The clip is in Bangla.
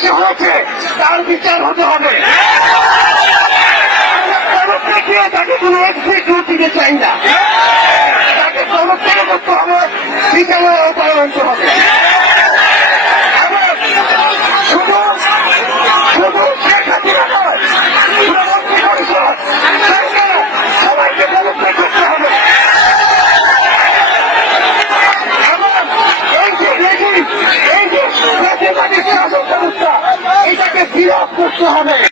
দেশে হয়েছে, তার বিচার হতে হবে। তাকে কোনো এক্সিট দিতে চাই না। তাকে সমস্যা করতে হবে বিচারের আওতায় হবে। হবে।